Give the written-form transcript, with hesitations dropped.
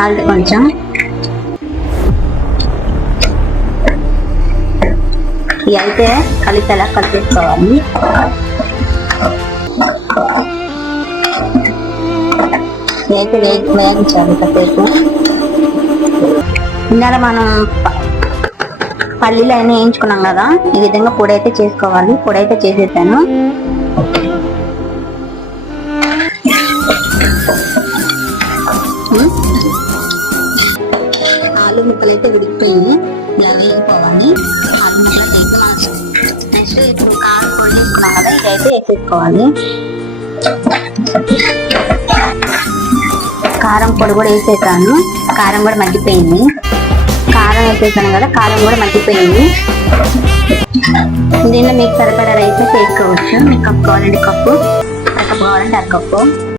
Salt కొంచెం, ఇవి అయితే కలిసేలా కలిపేసుకోవాలి. అయితే వేగించాలి కాసేపు. ఇందాక మనం పల్లీలు అయినా వేయించుకున్నాం కదా, ఈ విధంగా పొడి అయితే చేసుకోవాలి. పొడి అయితే చేసేసాను. ఆలు ముక్కలు అయితే ఉడికిపోయి ఇలా వేసుకోవాలి. ఆలు ముక్కలు అయితే నెక్స్ట్ ఇప్పుడు కారం పొడి తీసుకున్నాం కదా, ఇదైతే వేసేసుకోవాలి. కారం పొడి కూడా వేసేసాను. కారం కూడా మగ్గిపోయింది. కారం వేసేసాను కదా, కారం కూడా మగ్గిపోయింది. దీనిలో మీకు సరిపడా రైస్ వేసుకోవచ్చు. మీకు కప్పు కావాలంటే కప్పు, అర కప్పు కావాలంటే అర కప్పు.